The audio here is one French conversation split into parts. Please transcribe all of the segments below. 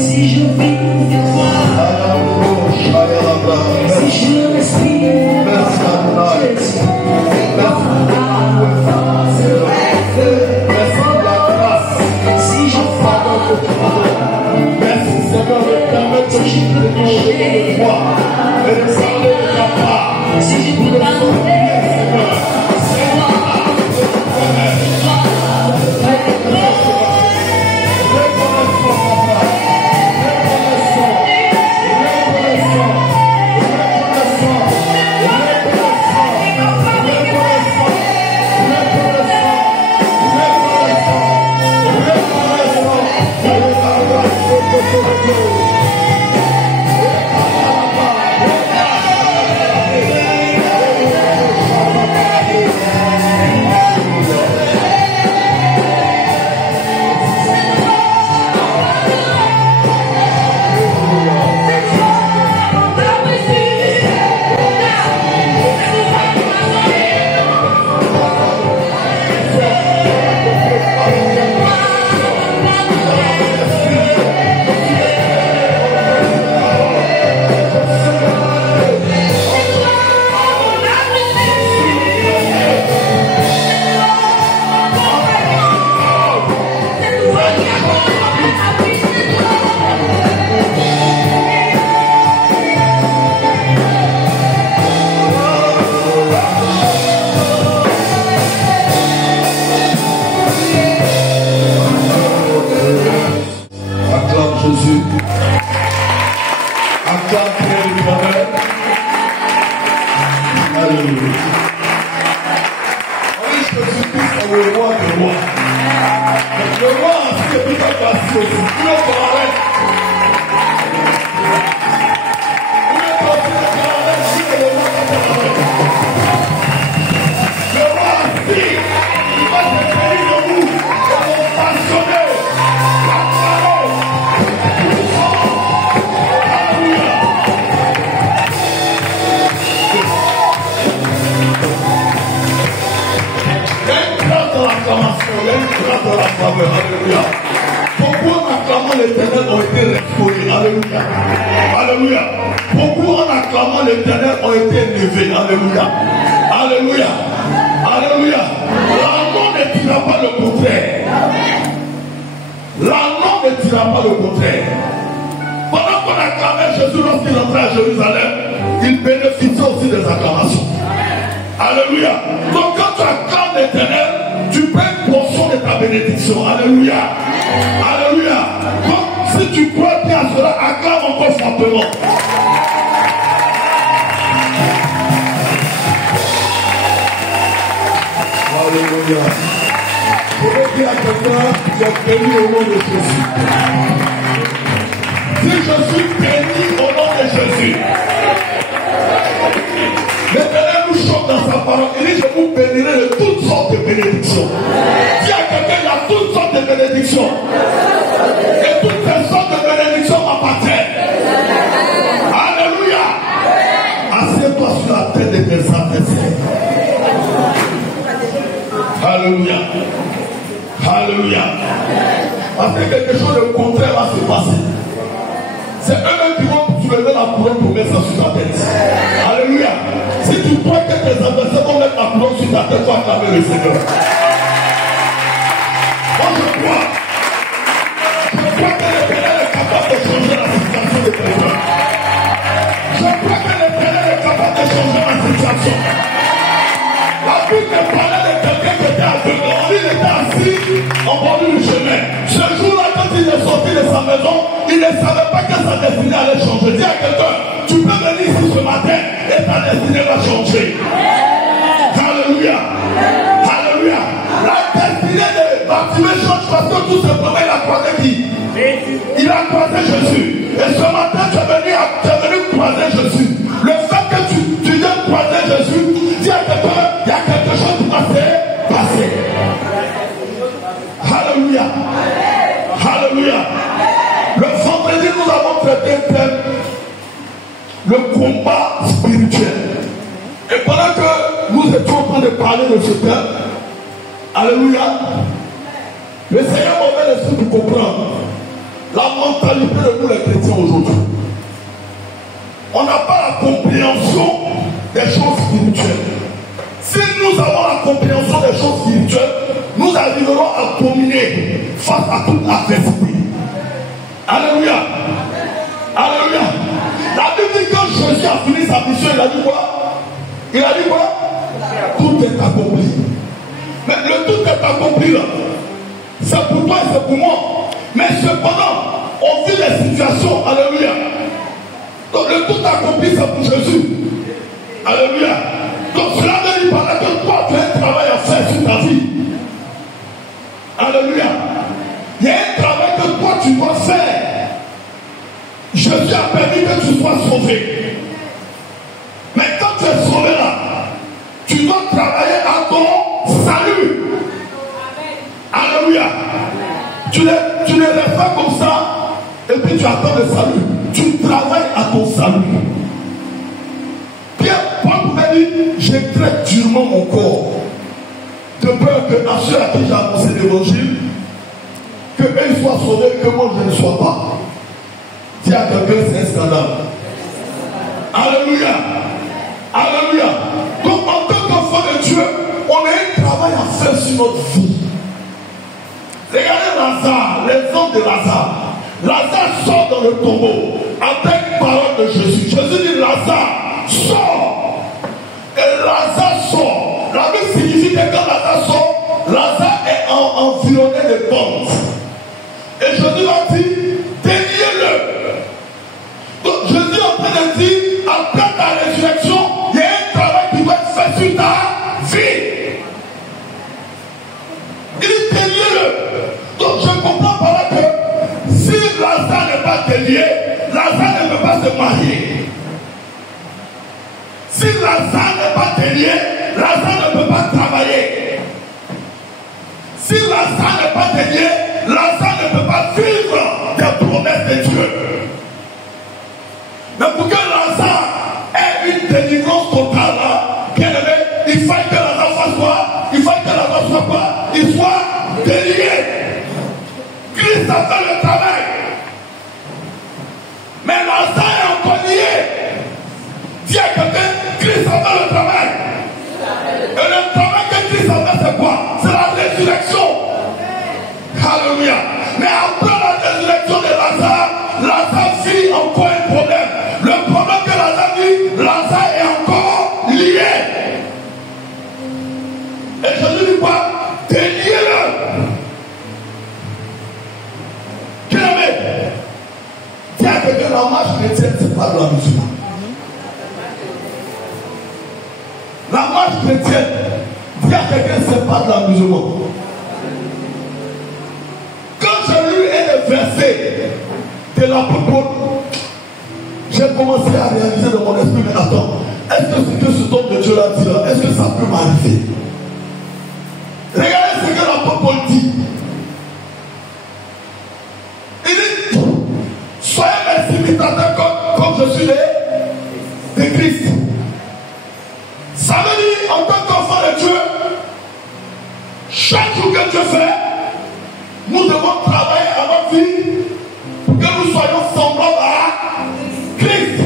Si je vis de toi, si je respire, Jésus, si je parle de toi, si je peux toucher, si je peux parler, Le combat spirituel. pendant que nous étions en train de parler de ce thème, alléluia, le Seigneur m'a donné l'esprit de comprendre la mentalité de nous les chrétiens aujourd'hui. On n'a pas la compréhension des choses spirituelles. Si nous avons la compréhension des choses spirituelles, nous arriverons à dominer face à toute adversité. Alléluia. Alléluia. La Bible dit que quand Jésus a fini sa mission, il a dit quoi? Il a dit quoi? Tout est accompli. Mais le tout est accompli là. C'est pour toi et c'est pour moi. Mais cependant, on vit les situations. Alléluia. Donc le tout accompli, c'est pour Jésus. Alléluia. Donc cela veut dire que toi, tu as un travail à faire sur ta vie. Alléluia. Il y a un travail que toi, tu dois faire. Jésus a permis que tu sois sauvé. Mais quand tu es sauvé là, tu dois travailler à ton salut. Alléluia. Tu ne restes pas comme ça et puis tu attends le salut. Tu travailles à ton salut. Pierre, Paul pouvait dire, je traite durement mon corps, de peur que à ceux à qui j'ai annoncé l'évangile, que eux soient sauvés, que moi je ne sois pas. Dis à quelqu'un, c'est un scandale. Alléluia. Alléluia. Donc en tant qu'enfant de Dieu, on a un travail à faire sur notre vie. Regardez Lazare, l'exemple de Lazare. Lazare sort dans le tombeau avec parole de Jésus. Jésus dit Lazare, sort. Et Lazare sort. La Bible signifie que quand Lazare sort, Lazare est environné de bandes. Et Jésus a dit, déliez-le. Donc Jésus est en train de dire, après ta résurrection, il y a un travail qui doit être fait sur ta vie. Il dit, déliez-le. Donc je comprends par là que si Lazare n'est pas délié, Lazare ne peut pas se marier. Si Lazare n'est pas délié, Lazare ne peut pas travailler. Si Lazare n'est pas délié, Lazare ne peut pas vivre des promesses de Dieu. Mais pour que Lazare ait une délivrance totale, bien aimé, il faut que Lazare fasse quoi? Il faut que Lazare soit quoi? Il soit délié. Christ a fait le travail. Mais Lazare est encore lié. Dis à quelqu'un, Christ a fait le travail. Et le travail que Christ a fait, c'est quoi? C'est la résurrection. Alléluia. Mais après la résurrection de Lazare, Lazare vit encore un problème. Le problème que Lazare vit, Lazare est encore lié. Et Jésus dit quoi? Déliez-le. Dis à quelqu'un, la marche chrétienne, c'est pas de la musulmane. La marche chrétienne, dis à quelqu'un, c'est pas de la musulmane. Quand j'ai lu un verset de l'apôtre Paul, j'ai commencé à réaliser dans mon esprit, mais attends, est-ce que ce que cet homme de Dieu l'a dit là, est-ce que ça peut m'arriver? Regardez ce que l'apôtre Paul dit. Il dit, soyez mes imitateurs comme je suis de Christ. Ça veut dire, en tant qu'enfant de Dieu, chaque jour que Dieu fait, nous devons travailler à notre vie pour que nous soyons semblables à Christ.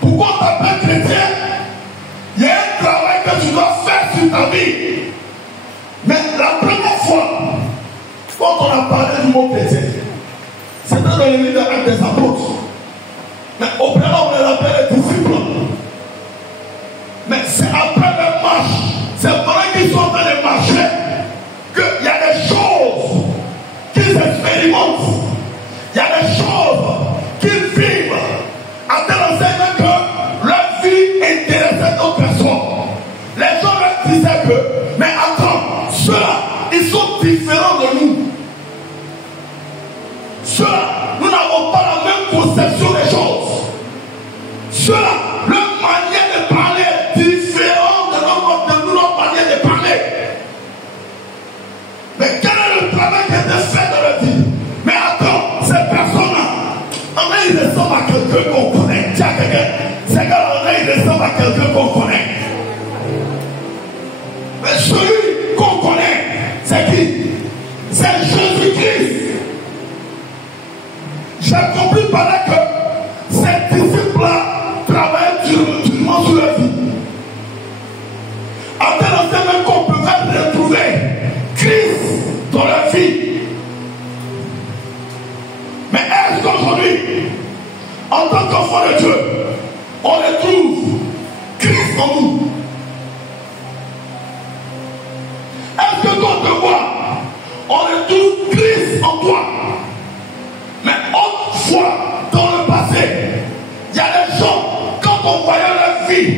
Pourquoi on t'appelle chrétien? Il y a un travail que tu dois faire sur ta vie. Mais la première fois, quand on a parlé du mot chrétien, c'était dans le livre des apôtres. Mais auparavant, on les appelait les disciples. Mais c'est après leur marche, c'est pendant qu'ils sont en train de marcher, qu'il y a des choses qu'ils expérimentent. Il y a des choses qu'ils vivent à tel enseigne que leur vie intéressait d'autres personnes. Les gens leur disaient que, mais attends, ceux-là, ils sont différents de nous. Ceux-là, nous n'avons pas la même conception des choses. Ceux-là, leur manière de parler est différente à quelqu'un qu'on connaît. Mais celui qu'on connaît, c'est qui? C'est Jésus-Christ. J'ai compris par là que ces disciples-là travaillaient durement sur leur vie. À tel instant même qu'on peut retrouver Christ dans leur vie. Mais est-ce qu'aujourd'hui, en tant qu'enfant de Dieu, on retrouve Christ en nous? Est-ce que quand on te voit, on retrouve Christ en toi? Mais autrefois, dans le passé, il y a des gens, quand on voyait leur vie,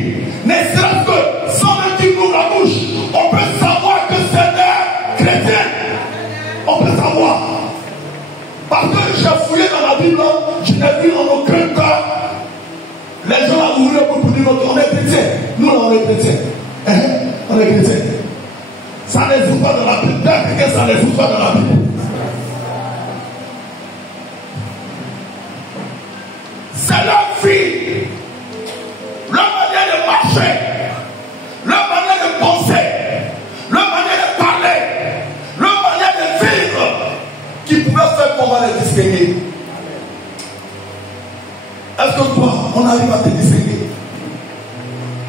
ne serait-ce que sans le dire nous la bouche, on peut savoir que c'est des chrétiens. On peut savoir. Parce que j'ai fouillé dans la Bible, je n'ai vu en aucun cas les gens à ouvrir pour dire on est chrétien. Nous, on est chrétien. On est chrétien. Ça ne joue pas dans la Bible. Dès que ça ne joue pas dans la Bible. C'est leur vie, leur manière de marcher, leur manière de penser, leur manière de parler, leur manière de vivre qui pouvait faire qu'on va les distinguer. Est-ce que toi, on arrive à te distinguer?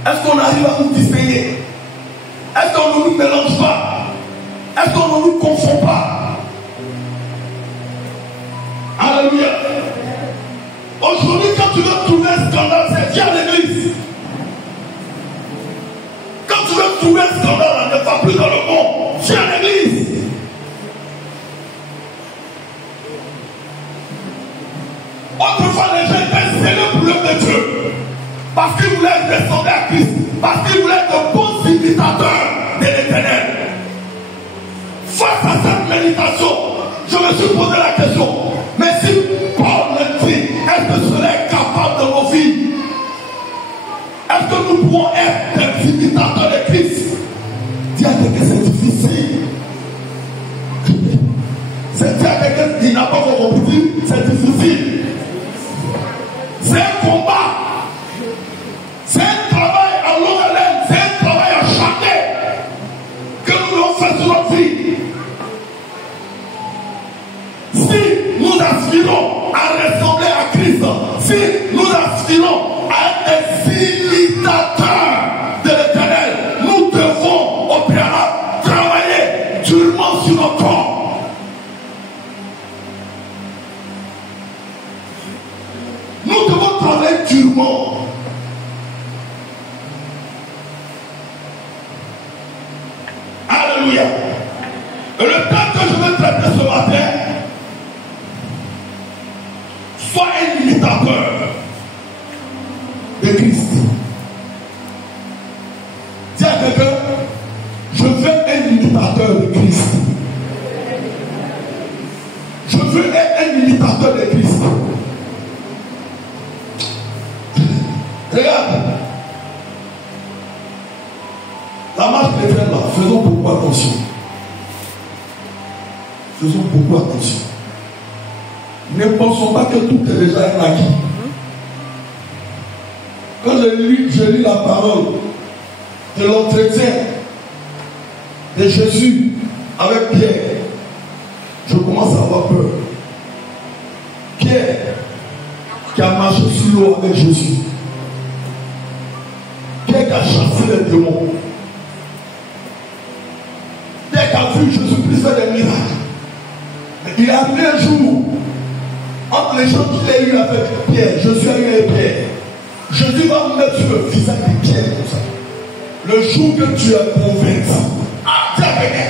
Est-ce qu'on arrive à nous distinguer? Est-ce qu'on ne nous mélange pas? Est-ce qu'on ne nous confond pas? Alléluia. Aujourd'hui, quand tu veux trouver un scandale, c'est viens à l'église. Quand tu veux trouver un scandale, ne va plus dans le monde, viens à l'église. Autrefois, les gens étaient sérieux pour l'œuvre de Dieu. Parce qu'ils voulaient descendre à Christ. Parce qu'ils voulaient être de bons imitateurs de l'Éternel. Face à cette méditation, je me suis posé la question. Mais si Paul le dit, est-ce que cela est capable de nos vies? Est-ce que nous pouvons être des imitateurs de Christ? Dis à quelqu'un que c'est difficile. C'est dire à quelqu'un qui n'a pas compris, c'est difficile. C'est un combat. C'est un travail à longue haleine. C'est un travail à chanter que nous devons faire sur notre vie. Si nous aspirons à ressembler à Christ, si nous aspirons à être des imitateurs de l'Éternel, nous devons au préalable travailler durement sur nos corps. Nous devons travailler durement. Alléluia. Et le temps que je veux traiter ce matin, sois un imitateur de Christ. Dis à quelqu'un, je veux un imitateur de Christ. Je veux être un imitateur de Christ. Regarde. La marche chrétienne là, faisons beaucoup attention. Faisons beaucoup attention. Ne pensons pas que tout est déjà acquis. Quand je lis la parole de l'entretien de Jésus avec Pierre, je commence à avoir peur. Pierre, qui a marché sur l'eau avec Jésus. Pierre qui a chassé les démons. Pierre qui a vu Jésus-Christ faire des miracles. Il a arrivé un jour, entre les gens qu'il a eu avec Pierre, Jésus a eu avec Pierre. Jésus va mettre sur le visage de Pierre comme ça. Le jour que tu es convaincu, tu as gagné.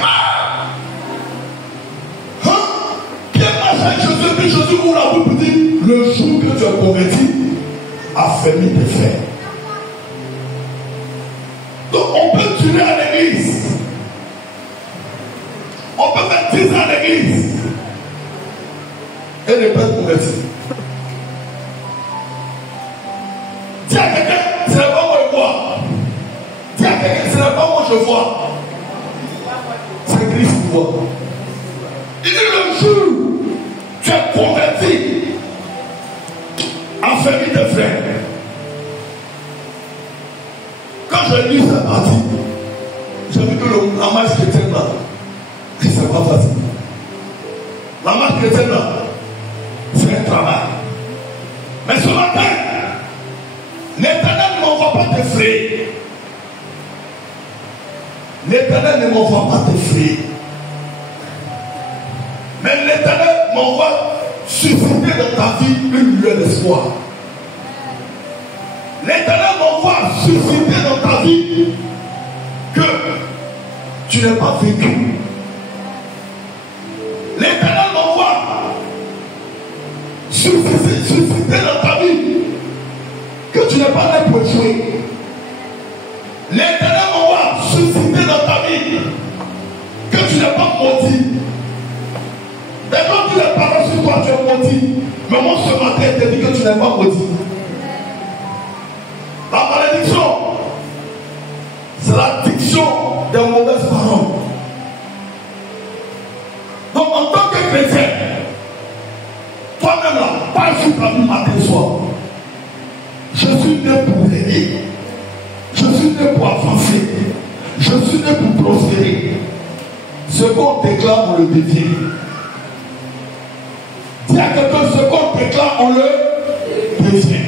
Pierre marche avec Jésus, puis Jésus ouvre la bouche pour dire, le jour que tu es convaincu, affermis tes frères. Donc on peut tuer à l'église. On peut faire 10 ans à l'église. Et ne pas être converti. Dis à quelqu'un, ce n'est pas moi je vois. Dis à quelqu'un, ce n'est pas moi je vois. C'est Christ qui voit. Il dit le jour tu es converti, affermis tes frères. quand j'ai lu cette partie, j'ai vu que la marche chrétienne là, c'est pas facile. La marche chrétienne là, c'est un travail. Mais ce matin, l'Éternel ne m'envoie pas t'effrayer. L'Éternel ne m'envoie pas t'effrayer. Mais l'Éternel m'envoie susciter dans ta vie une lueur d'espoir. L'Éternel m'envoie susciter dans ta vie que tu n'es pas vécu. L'Éternel m'envoie susciter dans ta vie que tu n'es pas là pour échouer. L'Éternel m'envoie susciter dans ta vie que tu n'es pas maudit. Mais quand tu les paroles sur toi, tu es maudit. Mais moi ce matin, je te dis que tu n'es pas maudit. La malédiction, c'est la diction des mauvaises paroles. Donc en tant que chrétien, toi-même là, parle sur ta vie matin soir. Je suis né pour régner. Je suis né pour avancer. Je suis né pour prospérer. Ce qu'on déclare, on le devient. Dis à quelqu'un, ce qu'on déclare, on le devient.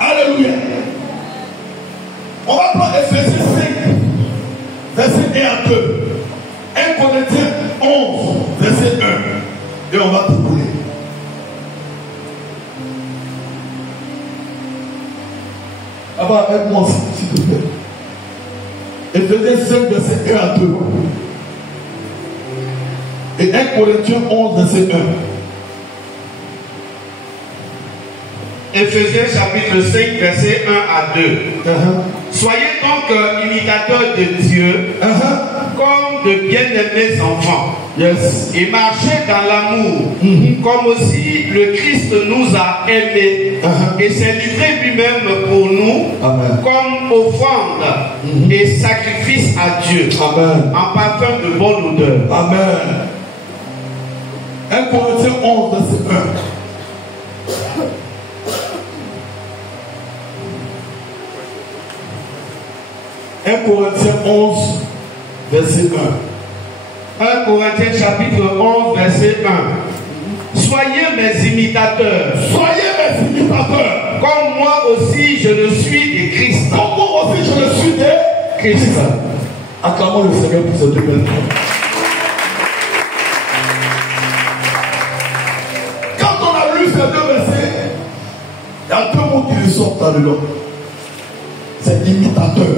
Alléluia. On va prendre Ephésiens 5, verset 1 à 2. 1 Corinthiens 11, verset 1. Et on va tout couler. Avant, aide-moi s'il te plaît. Ephésiens 5, verset 1 à 2. Et 1 Corinthiens 11, verset 1. Ephésiens chapitre 5, verset 1 à 2. Soyez donc imitateurs de Dieu comme de bien-aimés enfants. Yes. Et marchez dans l'amour, comme aussi le Christ nous a aimés et s'est livré lui-même pour nous. Amen. Comme offrande et sacrifice à Dieu. Amen. En parfum de bonne odeur. Amen. 1 Corinthiens 11, verset 1. 1 Corinthiens 11, verset 1. 1 Corinthiens chapitre 11, verset 1. Soyez mes imitateurs. Soyez mes imitateurs. Comme moi aussi je le suis de Christ. Comme moi aussi je le suis de Christ. Acclamons le Seigneur pour ce 2020. Quand on a lu ces deux versets, il y a deux mots qui ressortent là-dedans. C'est imitateur.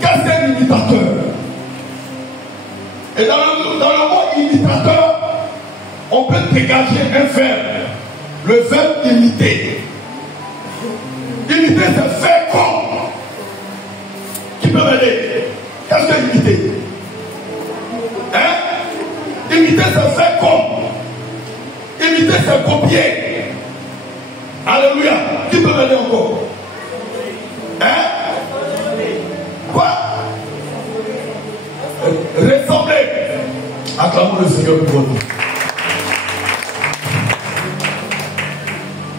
Qu'est-ce qu'un imitateur? Et dans le mot imitateur, on peut dégager un verbe. Le verbe imiter. Imiter, c'est faire comme. Qui peut m'aider? Qu'est-ce que imiter? Hein? Imiter, c'est faire comme. Imiter, c'est copier. Alléluia. Qui peut m'aider encore? Hein? Quoi? Ressembler. Acclamons le Seigneur pour nous.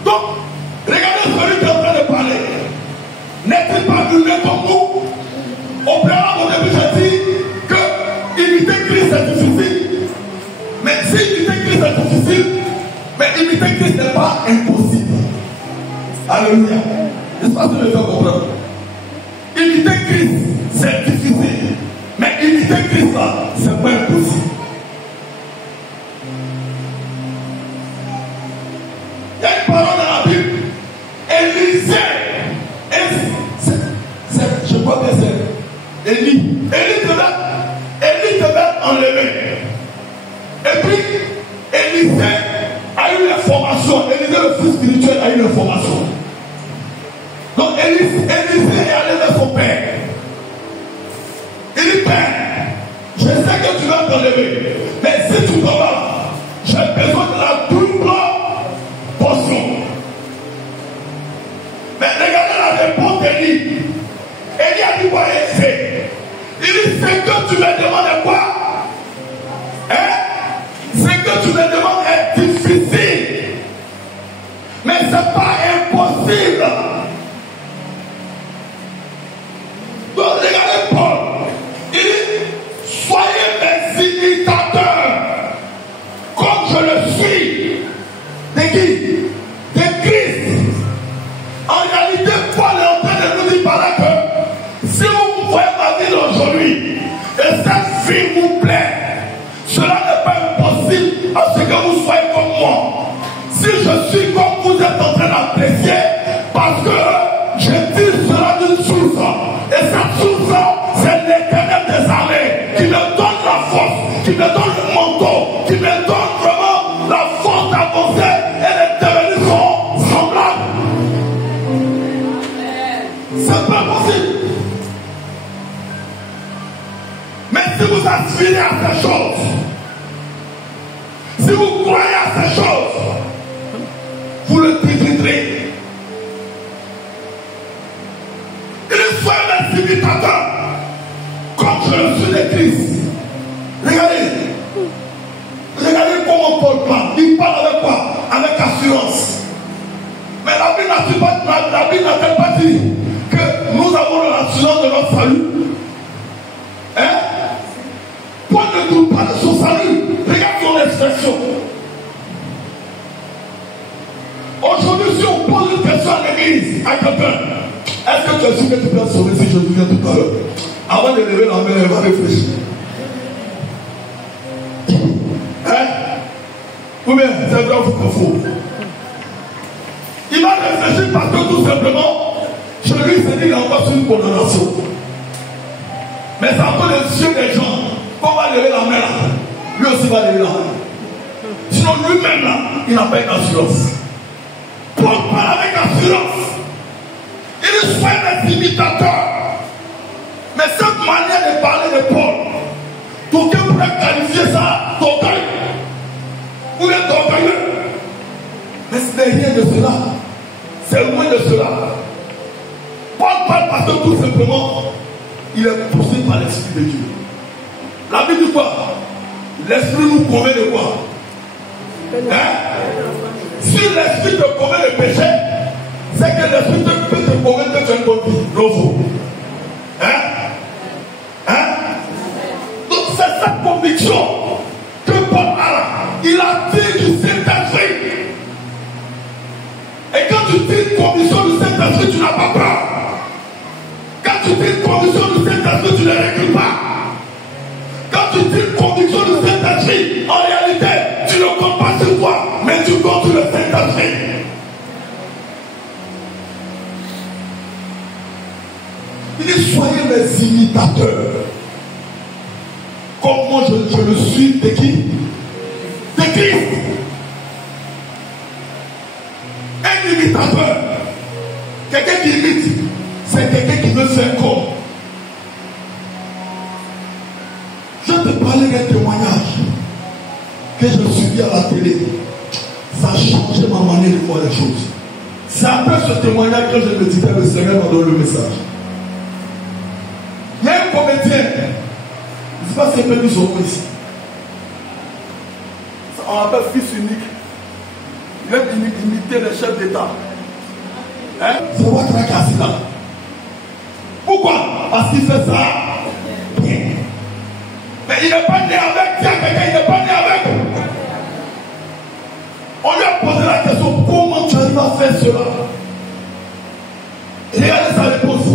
Donc, regardez celui qui est en train de parler. N'est-il pas humain comme nous? Au préalable, au début, j'ai dit que imiter Christ c'est difficile. Mais si imiter Christ est difficile, mais imiter Christ n'est pas impossible. Alléluia. N'est-ce pas ce que je veux comprendre? Imiter Christ, c'est difficile. Mais imiter Christ là, c'est pas impossible. Il y a une parole dans la Bible. Élisée. Je crois que c'est Élie. Élie devait enlever. Et puis, Élisée a eu l'information. Élisée, le fils spirituel, a eu l'information. Donc, Élisée est allé vers son père. Il dit, père, je sais que tu vas t'enlever. Mais si tu t'en vas, j'ai besoin de la double portion. Mais regardez la réponse d'Élie. Élie a dit quoi? Il dit, c'est que tu me demandes quoi? Hein? C'est que tu me demandes est difficile. Mais c'est pas impossible. suis comme vous êtes en train d'apprécier parce que je tire cela d'une source. Et cette source, c'est l'Éternel des armées qui me donne la force, qui me donne le manteau, qui me donne vraiment la force d'avancer et de devenir semblable. C'est pas possible. Mais si vous aspirez à ces choses, si vous croyez à ces choses, vous le détruirez. Il soit un imitateur, comme je le suis de Christ. Regardez comment Paul parle. Il parle avec quoi? Avec assurance. Mais la Bible n'a-t-elle pas dit que nous avons l'assurance de notre salut? Hein? Paul ne doute pas de son salut. Regarde son expression. Aujourd'hui, si on pose une question à l'église, à quelqu'un, est-ce que tu es sûr que tu peux sauver si je viens tout à l'heure? Avant de lever la main, elle va réfléchir. Hein? Ou bien, c'est vrai ou c'est faux? Il va réfléchir parce que tout simplement, chez lui, il s'est dit qu'il a encore une condamnation. Mais c'est un peu les yeux des gens qu'on va lever la main là. Lui aussi va lever la main. Sinon, lui-même là, il n'a pas une assurance. Paul parle avec assurance. Il est soin des imitateurs. Mais cette manière de parler de Paul, quelqu'un pourrait qualifier ça d'orgueil. Ou bien d'orgueilleux. Mais ce n'est rien de cela. C'est loin de cela. Paul parle parce que tout simplement, il est poussé par l'Esprit de Dieu. La Bible dit quoi? L'Esprit nous convainc de quoi? Hein? Si l'Esprit te convainc de péché, c'est que l'Esprit peut te convaincre que tu as une bonne vie. Non, hein? Hein? Donc c'est cette conviction que Paul a. Il a dit du Saint-Esprit. Et quand tu dis une conviction du Saint-Esprit, tu n'as pas peur. Quand tu dis une conviction du Saint-Esprit, tu ne recules pas. Quand tu dis une conviction du Saint-Esprit, en réalité, tu ne comptes pas sur toi, mais tu comptes sur le Saint-Esprit. Il dit, soyez mes imitateurs. Comme moi je le suis de qui? De Christ. Un imitateur. Quelqu'un qui imite, c'est quelqu'un qui veut faire comme. Je te parlais d'un témoignage que je suivis à la télé. Ça a changé ma manière de voir les choses. C'est après ce témoignage que je me disais, le Seigneur m'a donné le message. Il y a un comédien, je ne sais pas si il peut dire son nom ici. On l'appelle fils unique. Il aime imiter les chefs d'État. Hein? C'est quoi qui a cassé là? Pourquoi? Parce qu'il fait ça bien. Mais il n'est pas né avec. Tiens, quelqu'un, il n'est pas né avec. On lui a posé la question, comment tu arrives à faire cela? Et regardez sa réponse.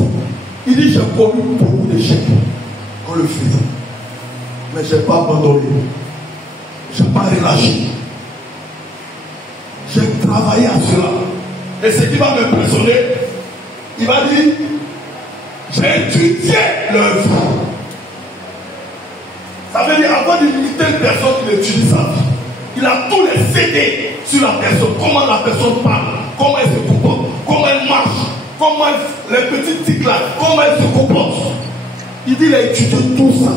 Il dit, j'ai connu beaucoup d'échecs en le faisant. Mais je n'ai pas abandonné. Je n'ai pas relâché. J'ai travaillé à cela. Et ce qui va m'impressionner, il va dire, j'ai étudié l'œuvre. Ça veut dire, avant d'imiter une personne, il étudie sa vie. Il a tous les CD sur la personne, comment la personne parle, comment elle se comporte, comment elle marche, comment les petits tics là, comment elle se comporte. Il dit, il a étudié tout ça.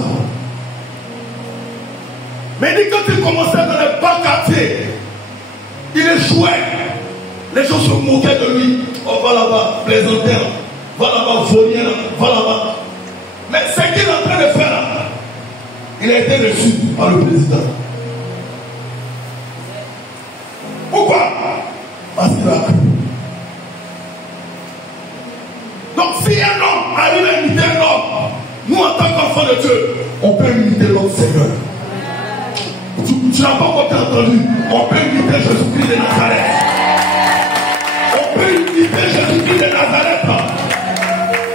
Mais il dit, quand il commençait dans les bas quartiers, il échouait. Les gens se moquaient de lui. Oh, va là-bas, plaisantin, va là-bas, vaurien, va là-bas. Mais ce qu'il est en train de faire là, il a été reçu par le président. Pourquoi? Parce qu'il a cru. Donc si un homme arrive à imiter un homme, nous en tant qu'enfants de Dieu, on peut imiter notre Seigneur. Tu n'as pas encore entendu. On peut imiter Jésus-Christ de Nazareth. On peut imiter Jésus-Christ de Nazareth.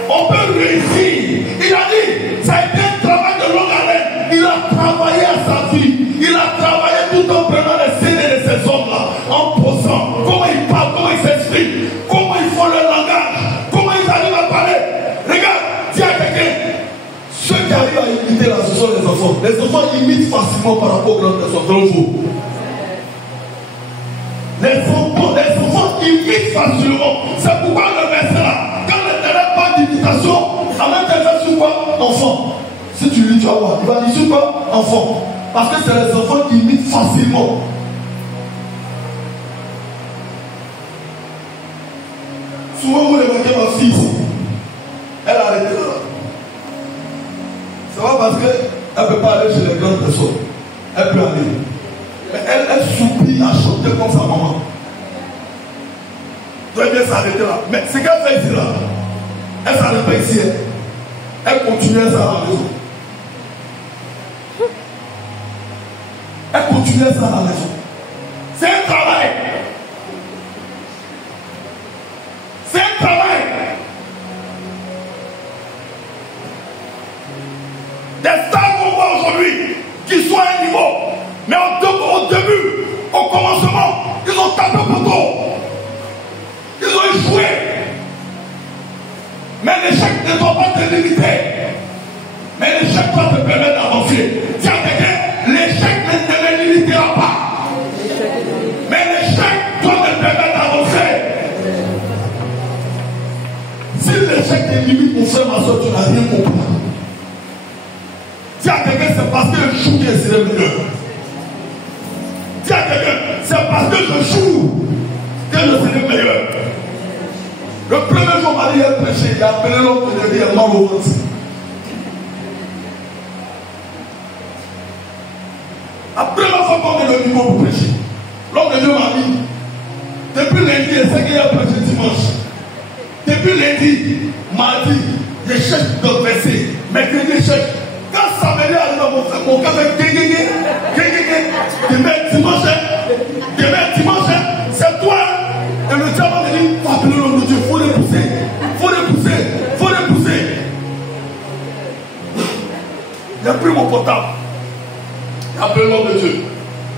On peut réussir. Il a dit, ça a été un travail de longue haleine. Il a travaillé à sa vie. Il a travaillé tout en prenant les CD de ces hommes-là, en posant. Comment sont les enfants. Les enfants imitent facilement par rapport aux grandes personnes. Donc vous. Les enfants imitent facilement. C'est pourquoi le verset là, quand l'Éternel parle d'imitation, en même temps, sur quoi? Enfant. Si tu lis, tu vas voir. Il va dire sur quoi? Enfant. Parce que c'est les enfants qui imitent facilement. Souvent, vous les voyez, ma fille, elle a arrêté là. Ça va parce qu'elle ne peut pas aller chez les grandes personnes. Elle peut aller. Mais elle s'oublie à chanter comme sa maman. Elle doit bien s'arrêter là. Mais ce qu'elle fait ici là, elle ne s'arrête pas ici. Elle continue ça à la maison. Elle continue ça à la maison. C'est un travail. C'est un travail. Des stars qu'on voit aujourd'hui, qui sont à un niveau, mais au début, au commencement, ils ont tapé au poteau. Ils ont échoué. Mais l'échec ne doit pas te limiter. Mais l'échec doit te permettre d'avancer. Tiens, l'échec ne te limitera pas. Mais l'échec doit te permettre d'avancer. Si l'échec te limite, mon frère, ma soeur, tu n'as rien compris. Dis à quelqu'un, c'est parce que je joue que c'est le meilleur. Dis à quelqu'un, c'est parce que je joue que je suis le meilleur. Le premier jour, Marie a prêché, il a appelé l'homme de Dieu, il a mal au ventre. La première fois qu'on est venu pour prêcher, l'homme de Dieu m'a dit, depuis lundi, il sait qu'il a prêché dimanche. Depuis lundi, mardi, je cherche de verset, mercredi, je cherche. Quand ça venait arriver à mon cœur, demain dimanche, c'est toi. Et le diable m'a dit, faut appeler l'homme de Dieu, il faut les pousser. Il a pris mon portable. Il a appelé l'homme de Dieu.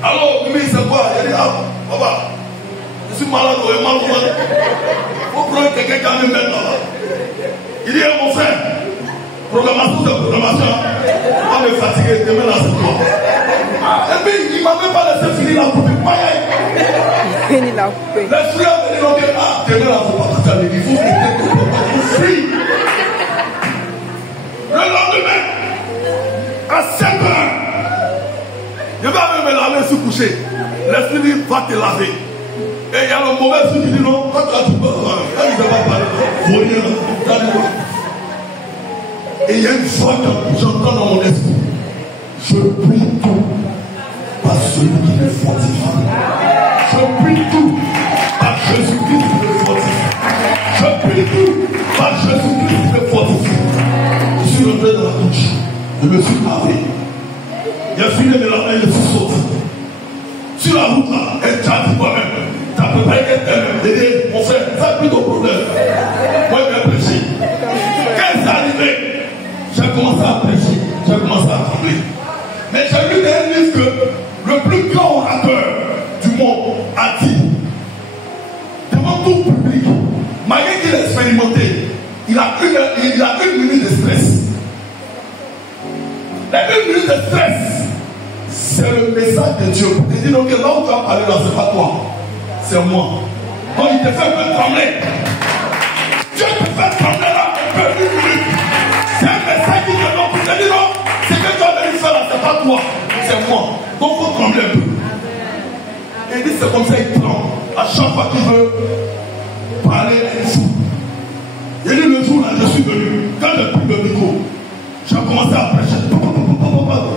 Alors, lui, c'est quoi? Il a dit, ah, papa, je suis malade, il mal. Il faut prendre quelqu'un qui a mis maintenant. Il dit, mon frère, programmation, c'est programmation. On est fatigué, demain là, c'est toi. Et puis, il ne m'a même pas laissé finir la coupe. Les frères me disent, ah, demain là, il ne faut pas partir à l'église. Il faut que tu le lendemain, à 7 heures, je vais même me laver sur coucher. L'esprit dit, va te laver. Et il y a le mauvais esprit qui dit, non, quand tu peux, il ne va pas parler. Faut rien. Et il y a une fois que j'entends dans mon esprit, je prie tout par celui qui me fortifie. Je prie tout par Jésus-Christ qui me fortifie. Je prie tout par Jésus-Christ qui me fortifie. Je suis rentré dans la douche, je me suis lavé. Il a fini de laver, je suis sorti. Sur la route là, elle t'a dit moi-même, t'as préparé quelqu'un, dit, mon frère, ça plus ton problème. Moi, je vais prêcher. Quand c'est arrivé, j'ai commencé à prêcher, j'ai commencé à trembler. Mais j'ai lu dans un livre que le plus grand orateur du monde a dit, devant tout public, malgré qu'il a expérimenté, il a une minute de stress. La une minute de stress, c'est le message de Dieu. Il dit donc là où tu vas parler là, c'est pas toi, c'est moi. Donc il te fait un peu trembler. Dieu te fait trembler là un peu, une minute. C'est un message qui te donne. Il dit non, ce que tu as venu faire là, c'est pas toi, c'est moi. Donc il faut trembler un peu. Et il dit c'est comme ça, il tremble. À chaque fois qu'il veut parler, il fout. Il dit le jour là, je suis venu. Quand j'ai pris le micro, j'ai commencé à prêcher.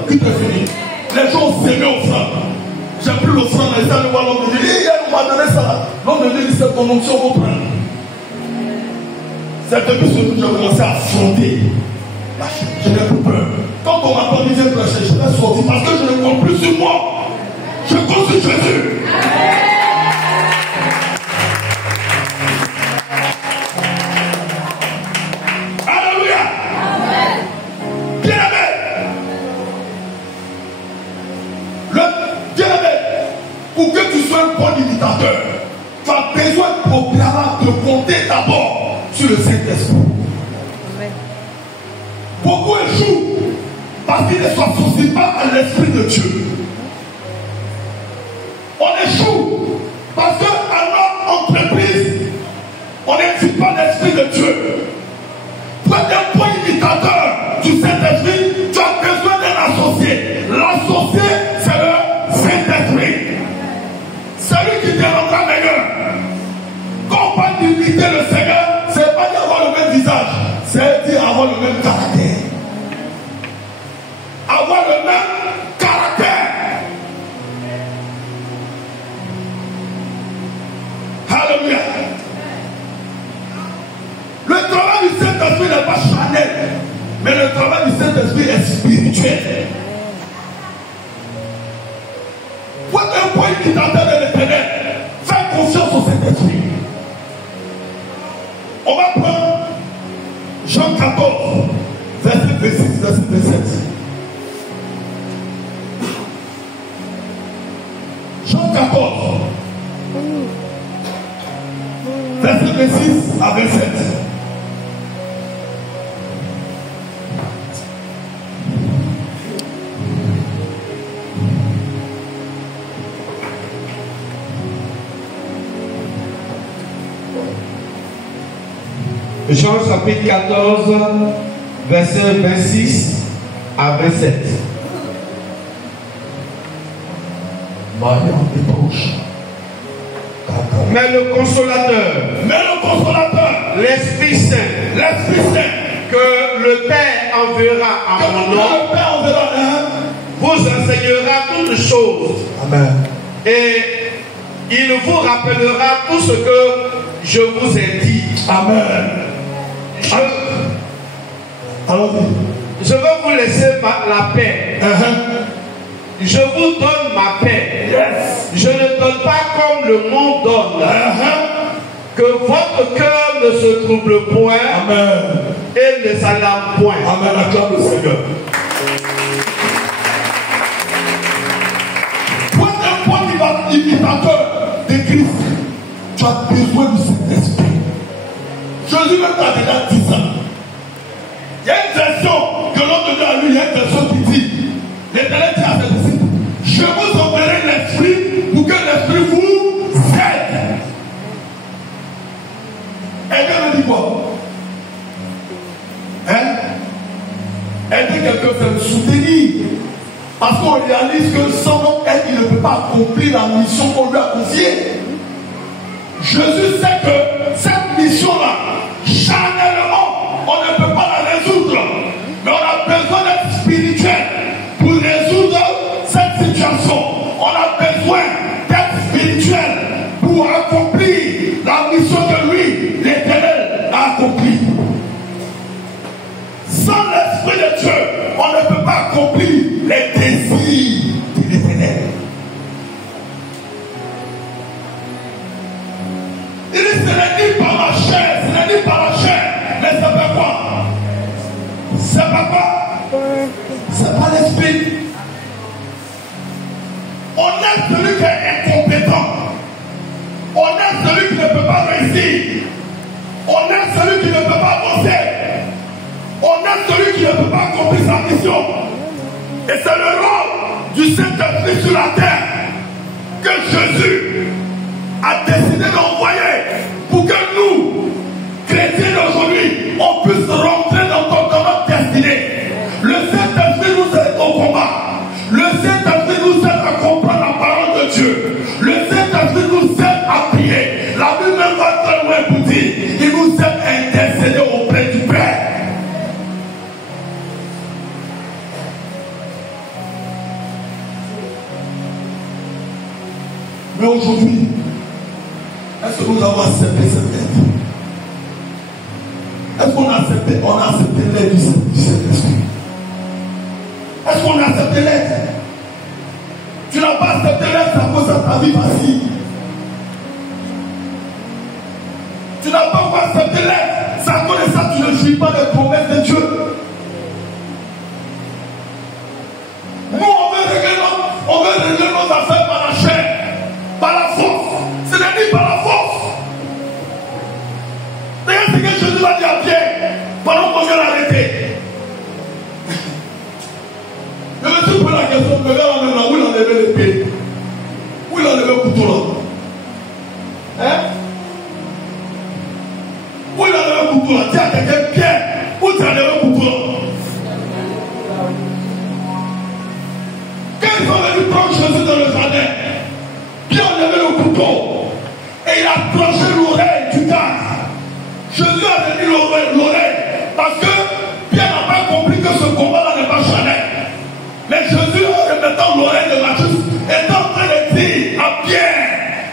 Tout est fini. Les gens s'aimaient au franc. J'ai pris le franc et ça, le voir l'homme de Dieu. Hier, on m'a donné ça. L'homme de Dieu dit c'est ton onction, on prend. C'est que surtout j'ai commencé à affronter. Je n'ai plus peur. Quand on m'a pas dit de prêcher, je vais sortir parce que je ne compte plus sur moi. Je compte sur Jésus. Alléluia. Bien aimé. Pour que tu sois un bon imitateur, tu as besoin de compter d'abord sur le Saint-Esprit. Beaucoup échouent parce qu'il ne s'associe pas à l'Esprit de Dieu. On échoue parce qu'à notre entreprise, on n'existe pas l'Esprit de Dieu. Pour être un point imitateur du Saint-Esprit, tu as besoin d'un associé. L'associé, c'est le Saint-Esprit. C'est lui qui te rendra meilleur. Quand on parle d'imiter le Seigneur, c'est pas d'avoir le même visage, c'est dire avoir le même caractère. Avoir le même caractère. Alléluia. Le travail du Saint-Esprit n'est pas charnel, mais le travail du Saint-Esprit est spirituel. Pour être un point imitateur de l'Éternel, fais confiance au Saint-Esprit. On va prendre Jean 14, verset 26, verset 27. Jean 14, verset 26 à 27. Jean chapitre 14, verset 26 à 27. Mais le consolateur, l'Esprit Saint, que le Père enverra en mon nom, vous enseignera toutes choses. Amen. Et il vous rappellera tout ce que je vous ai dit. Amen. Je veux vous laisser la paix. Je vous donne ma paix. Je ne donne pas comme le monde donne. Que votre cœur ne se trouble point. Amen. Et ne s'alarme point. Amen. Acclame le Seigneur. Pour un point imitateur de Christ, tu as besoin de cet esprit. Jésus même t'a déjà dit ça. Il y a une version que l'on donne à lui, il y a une version qui dit, l'Éternel dit à ses disciples, je vous enverrai l'esprit pour que l'esprit vous aide. Quelqu'un me dit quoi? Aider quelqu'un, c'est le soutenir. Parce qu'on réalise que sans notre aide, il ne peut pas accomplir la mission qu'on lui a confiée. Jésus sait que cette mission-là, charnellement, on ne peut pas la résoudre. Mais on a besoin d'être spirituel pour résoudre cette situation. On a besoin d'être spirituel pour accomplir la mission que lui, l'Éternel, a accomplie. Sans l'Esprit de Dieu, on ne peut pas accomplir les désirs de l'Éternel. Il dit, ce n'est ni par la chair, ce n'est ni par la chair, mais c'est pas quoi? C'est pas quoi? C'est pas l'esprit. On aime celui qui est incompétent. On aime celui qui ne peut pas réussir. On aime celui qui ne peut pas avancer. On aime celui qui ne peut pas accomplir sa mission. Et c'est le rôle du Saint-Esprit sur la terre que Jésus a décidé d'envoyer pour que nous, chrétiens d'aujourd'hui, on puisse rentrer dans notre destinée. Le Saint-Esprit nous aide au combat. Le Saint-Esprit nous aide à comprendre la parole de Dieu. Le Saint-Esprit nous aide à prier. La Bible même va très loin pour dire, il nous aide à intercéder auprès du Père. Mais aujourd'hui, est-ce que nous avons accepté cette aide? Est-ce qu'on a accepté l'aide du Saint-Esprit? Est-ce qu'on a accepté l'aide? Tu n'as pas accepté l'aide, ça cause ta vie facile. Tu n'as pas encore accepté l'aide, ça cause de ça, tu ne suis pas les promesses de Dieu. Nous, on veut régler nos affaires par la chair, par la force. Ce n'est ni par la force. Regarde ce que Jésus a dit à Pierre pendant qu'on vient l'arrêter. Parce que Pierre n'a pas compris que ce combat-là n'est pas charnel. Mais Jésus, en remettant l'oreille de Matthieu, est en train de dire à Pierre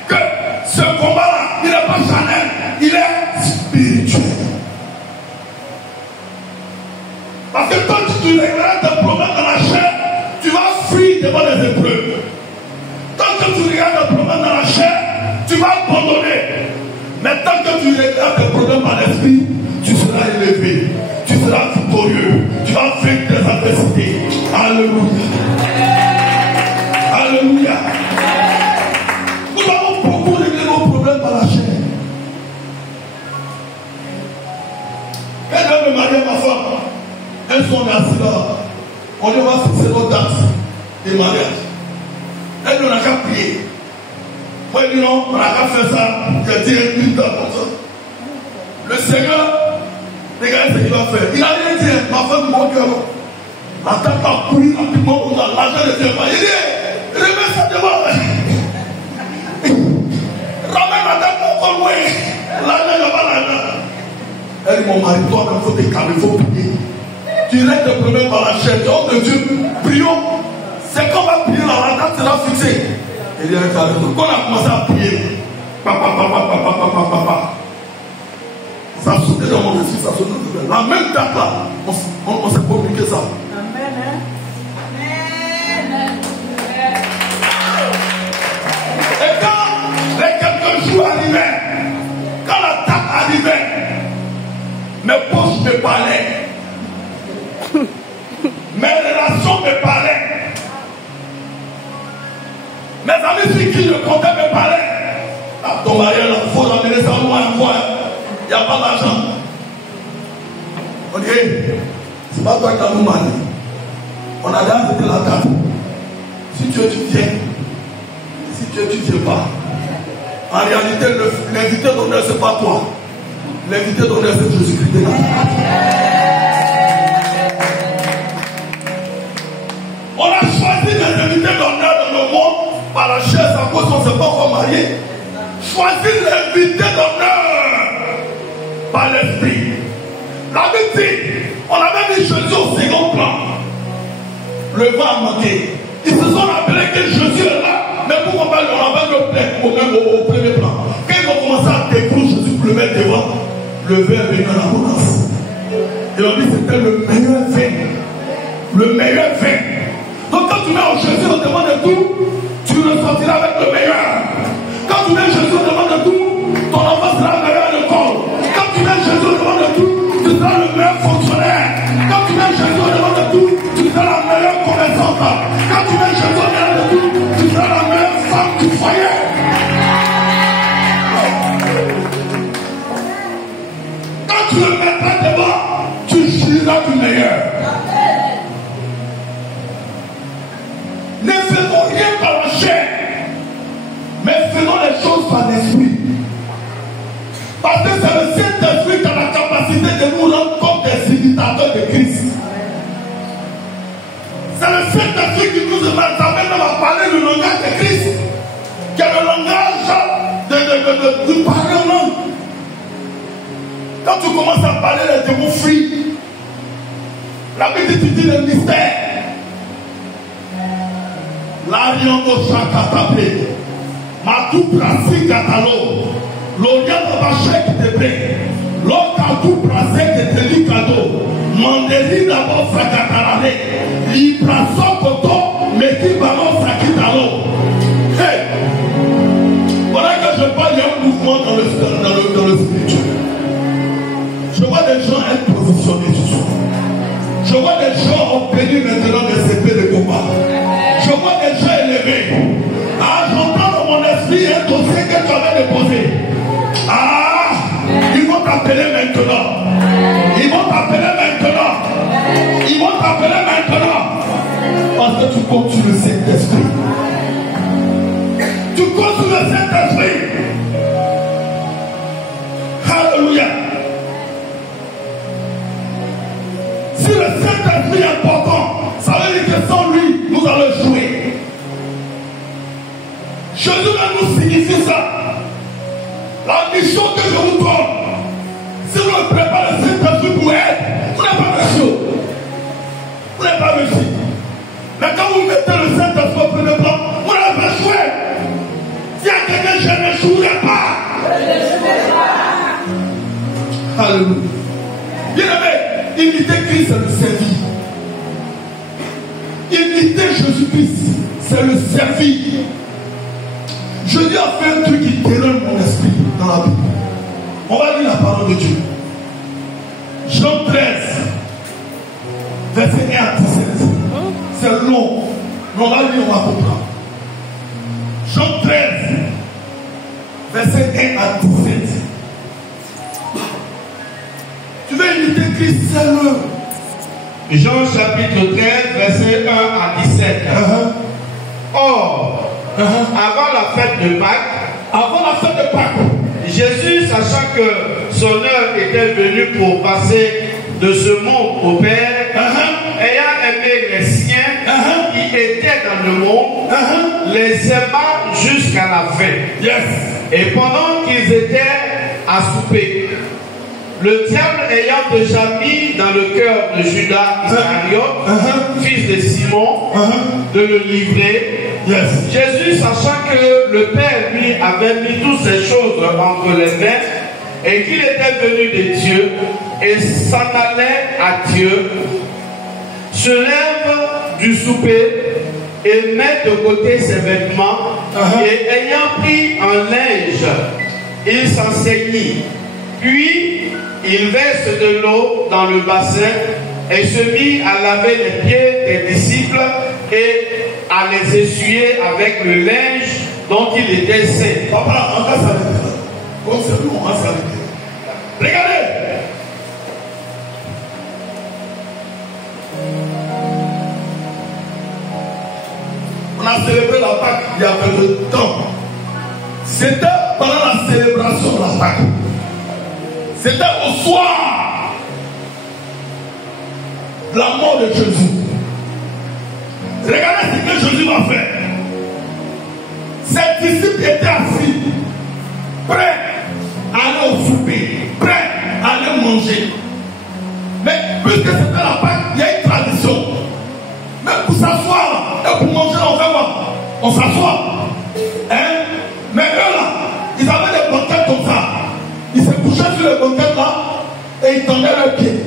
que ce combat-là, il n'est pas charnel, il est spirituel. Parce que quand tu régleras tes problèmes dans la chair, tu vas fuir devant les épreuves. Tant que tu regardes tes problèmes dans la chair, tu vas abandonner. Mais tant que tu regardes tes problèmes dans l'esprit, tu seras élevé, tu seras victorieux, tu vas vaincre tes adversités. Alléluia. Alléluia. Nous avons beaucoup réglé nos problèmes par la chair. Quand je vais me marier ma femme, elles sont assises là. On va fixer nos dates de mariage. Elle n'a qu'à prier. Moi, je dis non, on n'a qu'à faire ça. J'ai dit une date comme ça. Le Seigneur, regardez ce qu'il va faire. Il a rien dit, ma femme, mon cœur. La tête a pris rapidement, on a l'argent de Dieu. Il dit, remets ça devant. Ramène la tête encore loin. L'argent, il n'y a pas l'argent. Elle dit, mon mari, toi, il faut te calmer, il faut prier. Tu règles le problème par la chair. Homme de Dieu, prions. C'est qu'on va prier là, la date sera fixée. Il dit, quand on a commencé à prier, papa. Ça sautait dans mon esprit, ça sautait dans mon esprit. La même date là, on s'est communiqué ça. Amen. Et quand les quelques jours arrivaient, quand la date arrivait, mes poches me parlaient. Mes relations me parlaient. Mes amis sur qui je comptais me parlaient. Ah, ton mari, il faut ramener ça loin, quoi. Il n'y a pas d'argent. On dit, c'est pas toi qui as nous marié. On a déjà fait la date. Si tu veux, tu viens. Si tu veux, tu ne viens pas. En réalité, l'invité d'honneur, ce n'est pas toi. L'invité d'honneur, c'est Jésus-Christ de Nazareth. On a choisi les invités d'honneur dans le monde par la chaise à cause qu'on ne s'est pas encore marié. Choisis l'invité d'honneur par l'esprit. La Bible dit, on avait mis Jésus au second plan. Le vent a manqué. Ils se sont rappelés que Jésus est là, mais pourquoi pas on avait le plein au premier plan. Quand ils ont commencé à découvrir Jésus pour le mettre devant, le vin est venu en abondance. Et on dit que c'était le meilleur vin. Le meilleur vin. Donc quand tu mets en Jésus au-devant de tout, tu ressortiras avec le meilleur. Quand tu mets Jésus au-devant de tout, ton enfant sera meilleur à l'école. Quand tu mets Jésus au-devant de tout, tu seras le meilleur fonctionnaire. Quand tu mets Jésus au-devant de tout, tu seras la meilleure connaissance. Quand tu mets Jésus au-devant de tout, tu seras la meilleure femme du foyer. Quand tu ne le mets pas devant, tu jureras du meilleur. Ne faisons rien par la chair, mais faisons les choses par l'esprit. Parce que c'est le Saint-Esprit qui a la capacité de nous rendre comme des imitateurs de Christ. C'est le Saint-Esprit qui nous amène même à parler le langage de Christ, qui est le langage de parler en langue. Quand tu commences à parler, les démons fuient. La Bible dit, tu dis le mystère. L'ariango chakatape, matu prasi katalo, l'oriente vache qui te plaît, l'okatu prase qui te likado, mandeli d'abord frakatarane, l'ipraso koto, meki balon sakitalo. Hey! Voilà que je parle, il y a un mouvement dans le spirituel. Je vois des gens être positionnés ce soir. Je vois des gens obtenir maintenant des épées de combat. Je vois des gens élevés. Ah, j'entends dans mon esprit un dossier que tu avais déposé. Ah, ils vont t'appeler maintenant. Ils vont t'appeler maintenant. Ils vont t'appeler maintenant. Parce que tu comptes sur le Saint-Esprit. Tu comptes sur le Saint-Esprit. Alléluia. Si le Saint-Esprit est important, ça veut dire que sans lui, nous allons jouer. Jésus va nous signifier ça. La mission que je vous donne, si vous ne préparez le Saint-Esprit pour être, imiter Christ, c'est le servir. Imiter Jésus-Christ, c'est le servir. Jésus a fait un truc qui dérange mon esprit dans la Bible. On va lire la parole de Dieu. Jean 13, verset 1 à 17. C'est long. Mais on va lire, on va comprendre. Jean 13, verset 1 à 17. Tu veux imiter Christ, c'est le. Jean chapitre 13, verset 1 à 17. Or, avant la fête de Pâques, Jésus, sachant que son heure était venue pour passer de ce monde au Père, ayant aimé les siens qui étaient dans le monde, les aima jusqu'à la fin. Yes. Et pendant qu'ils étaient à souper, le diable ayant déjà mis dans le cœur de Judas Iscariote, fils de Simon, de le livrer, Jésus, sachant que le Père lui avait mis toutes ces choses entre les mains et qu'il était venu de Dieu et s'en allait à Dieu, se lève du souper et met de côté ses vêtements et ayant pris un linge, il s'en saignit. Puis il verse de l'eau dans le bassin et se mit à laver les pieds des disciples et à les essuyer avec le linge dont il était saint. Papa, on va s'arrêter. Comme c'est nous, on va s'arrêter. Regardez. On a célébré la Pâque il y a peu de temps. C'était pendant la célébration de la Pâque. C'était au soir de la mort de Jésus. Regardez ce que Jésus va faire. Ses disciples étaient assis, prêts à aller au souper, prêts à aller manger. Mais puisque c'était la Pâque, il y a une tradition. Même pour s'asseoir et pour manger, on fait quoi? On s'assoit. Hein? Mais eux là, ils avaient des banquettes comme ça. Ils se couchaient sur les banquettes là et ils tendaient leurs pieds.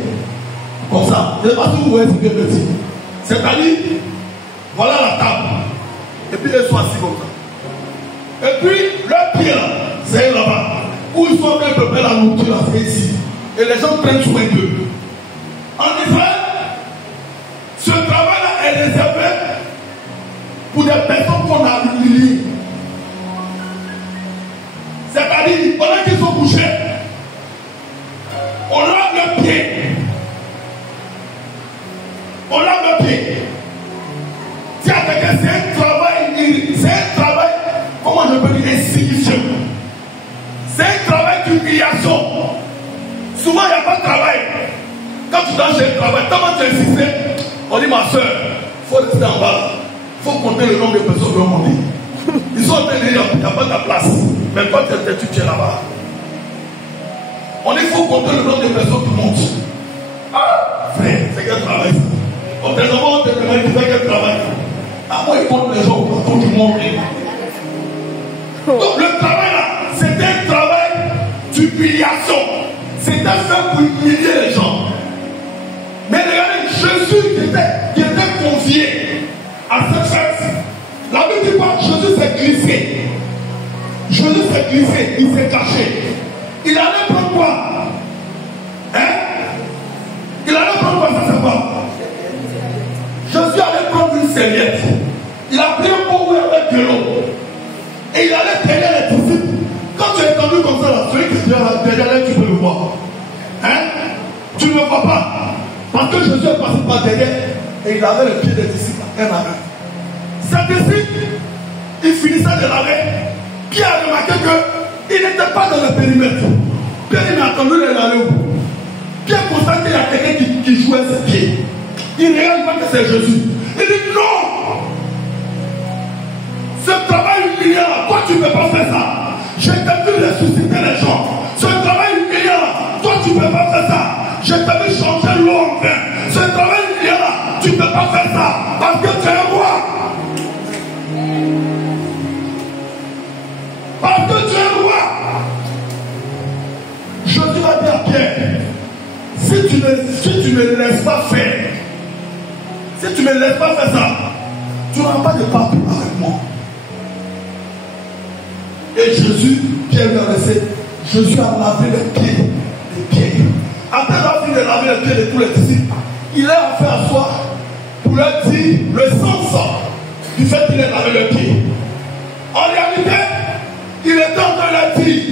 Comme ça. Je ne sais pas si vous voyez ce que je veux dire. C'est-à-dire, voilà la table. Et puis ils sont assis comme ça. Et puis, leurs pieds là, c'est là-bas. Où ils sont en train de préparer la nourriture là, c'est ici. Et les gens prennent soin d'eux. En Israël, ce travail-là est réservé pour des personnes qu'on a humiliées. C'est-à-dire, pendant qu'ils sont couchés, on lave leurs pieds. On lave leurs pieds. C'est un travail, comment je peux dire, insignifiant. C'est un travail d'humiliation. Souvent, il n'y a pas de travail. Quand tu dois chez le travail, comment tu insistes, on dit, ma soeur, il faut rester en bas. Il faut compter le nombre de personnes qui vont monter. Ils sont en train de dire, il n'y a pas de place. Mais quand tu es là-bas, on dit, il faut compter le nombre de personnes qui montent. Ah, frère, c'est quel travail ça? On te demande, tu fais quel travail? Ah, moi, il compte les gens au plateau du monde. Donc, le travail là, c'est un travail d'humiliation. C'est un fait pour humilier les gens. Mais regardez, Jésus qui était convié à cette fête. La Bible dit quoi? Jésus s'est glissé. Jésus s'est glissé, il s'est caché. Il allait prendre quoi? Hein? Il allait prendre quoi? Ça c'est quoi? Jésus allait prendre une serviette. Il a pris un pot avec de l'eau. Et il allait payer les disciples. Quand tu es tendu comme ça, là, celui qui est derrière, tu peux le voir. Hein? Tu ne le vois pas. Parce que Jésus est passé par derrière et il avait le pied des disciples un à un. Ces disciples, ils finissaient de laver. Pierre a remarqué qu'il n'était pas dans le périmètre. Pierre, il a attendu de l'aller où? Pierre constate qu'il y a quelqu'un qui jouait ses pieds. Il regarde pas que c'est Jésus. Il dit non! Ce travail humiliant, toi tu ne peux pas faire ça. Je t'ai vu ressusciter les gens. Ce travail humiliant, toi tu ne peux pas faire ça. Je t'ai vu changer l'eau en vin. Ce travail humiliant, tu ne peux pas faire ça. Parce que tu es un roi. Parce que tu es un roi. Jésus va dire à Pierre, si tu ne tu ne laisses pas faire, si tu ne laisses pas faire ça, tu n'auras pas de papier avec moi. Et Jésus, Pierre lui a laissé, Jésus a lavé les pieds. Après avoir fini de laver les pieds de tous les disciples, il a fait asseoir pour leur dire le sens du fait qu'il ait lavé les pieds. En réalité, il est en train de leur dire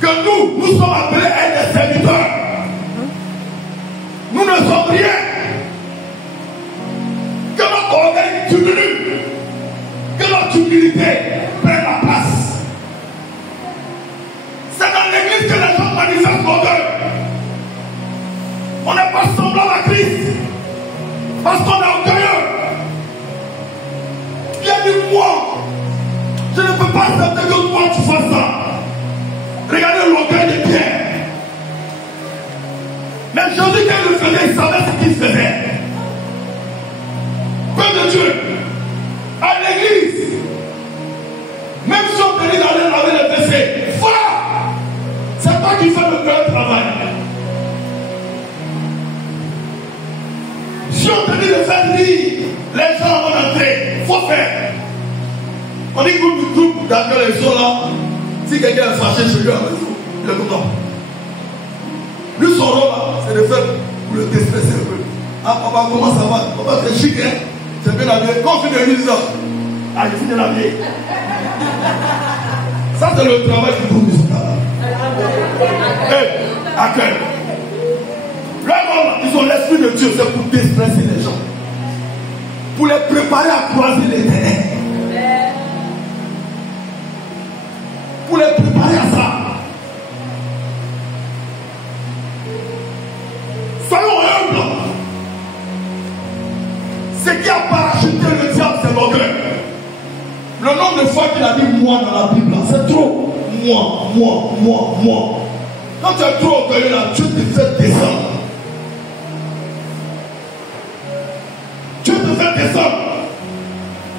que nous sommes appelés à être des serviteurs. Nous ne sommes rien. Que notre orgueil diminue. Que notre humilité prenne la place. C'est dans l'église que les gens manifestent l'orgueil. On n'est pas semblable à Christ. Parce qu'on est orgueilleux. Il a dit moi, je ne peux pas accepter que toi tu fasses ça. Regardez l'orgueil de Pierre. Mais Jésus, quand il le faisait, il savait ce qu'il faisait. Peuple de Dieu, à l'église, même si on te dit d'aller laver les péchés, va! C'est toi qui fais le meilleur travail. Si on te dit de faire lire les gens avant d'entrer, il faut faire. On dit groupe d'accueil, ils sont là. Si quelqu'un est fâché chez lui à la maison, il est content. Lui, son rôle là, c'est de faire pour le déstresser un peu. Ah, papa, comment ça va? Papa, c'est chic, hein? C'est bien habillé. Quand on finit de lire ça, ah, je finis d'habiller. Ça, c'est le travail du groupe musical. Accueil. Vraiment, ils ont l'esprit de Dieu, c'est pour déstresser les gens. Pour les préparer à croiser les terrains. Pour les préparer à ça. Soyons humbles. Ce qui a parachuté le diable, c'est l'orgueil. Le nombre de fois qu'il a dit moi dans la Bible, c'est trop. Moi. Quand tu es trop orgueilleux là, tu te fais descendre.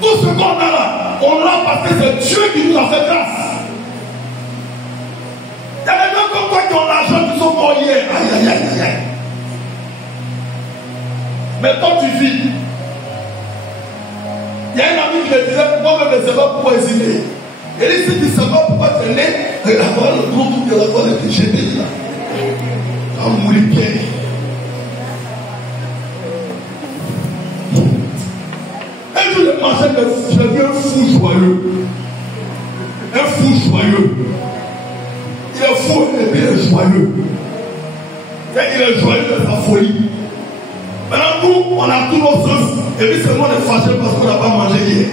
Tout ce qu'on a là, on l'a parce que c'est Dieu qui nous a fait grâce. Il y a des gens comme toi qui ont l'argent, qui sont morts hier. Aïe. Mais toi tu vis. Il y a un ami qui me disait, moi-même je ne sais pas pourquoi hésiter. Et il dit, tu ne sais pas pourquoi tu es né. Et la voix, le gros truc de la voix est jeté là. Tu vas mourir bien. Un jour, je pensais que j'avais un fou joyeux. Un fou joyeux. Il est fou et puis il est joyeux. Il est joyeux de sa folie. Maintenant, nous, on a tous nos sens. Et puis, c'est moi on est fâché parce qu'on n'a pas mangé hier.